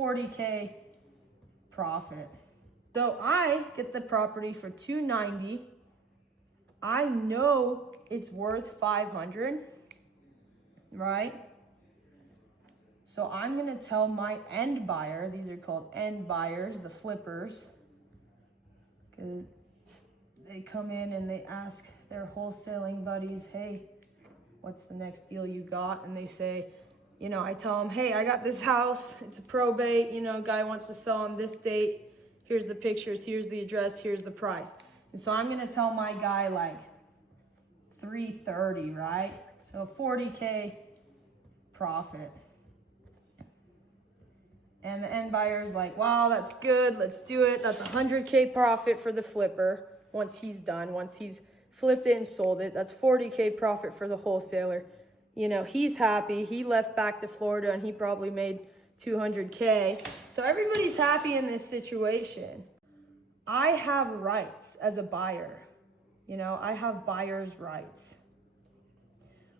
40K profit. So I get the property for 290. I know it's worth 500, right? So I'm gonna tell my end buyer, these are called end buyers, the flippers, because they come in and they ask their wholesaling buddies, hey, what's the next deal you got? And they say, you know, I tell them, hey, I got this house, it's a probate, you know, guy wants to sell on this date. Here's the pictures, here's the address, here's the price. And so I'm gonna tell my guy like 330, right? So 40K profit. And the end buyer's like, wow, that's good, let's do it. That's 100K profit for the flipper once he's done, once he's flipped it and sold it. That's 40K profit for the wholesaler. You know, he's happy. He left back to Florida and he probably made 200K. So everybody's happy in this situation. I have rights as a buyer. You know, I have buyer's rights.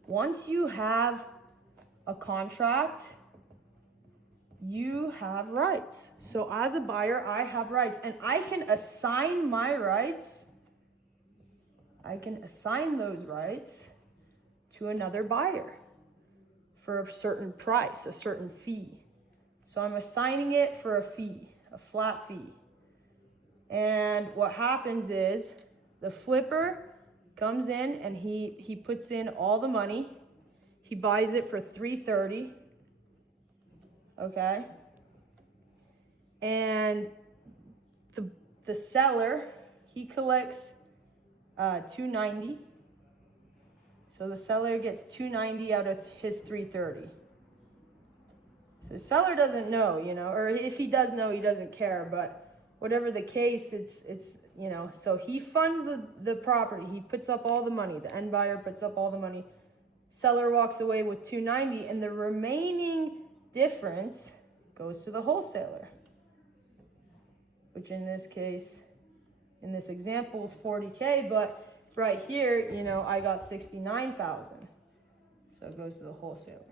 Once you have a contract, you have rights. So as a buyer, I have rights, and I can assign my rights. I can assign those rights to another buyer for a certain price, a certain fee. So I'm assigning it for a fee, a flat fee. And what happens is the flipper comes in and he puts in all the money. He buys it for 330. Okay, and the seller, he collects 290. So the seller gets 290 out of his 330. So the seller doesn't know, you know, or if he does know, he doesn't care. But whatever the case, it's you know. So he funds the property. He puts up all the money. The end buyer puts up all the money. Seller walks away with 290, and the remaining difference goes to the wholesaler, which in this case, in this example, is 40K, but right here, you know, I got 69,000. So it goes to the wholesaler.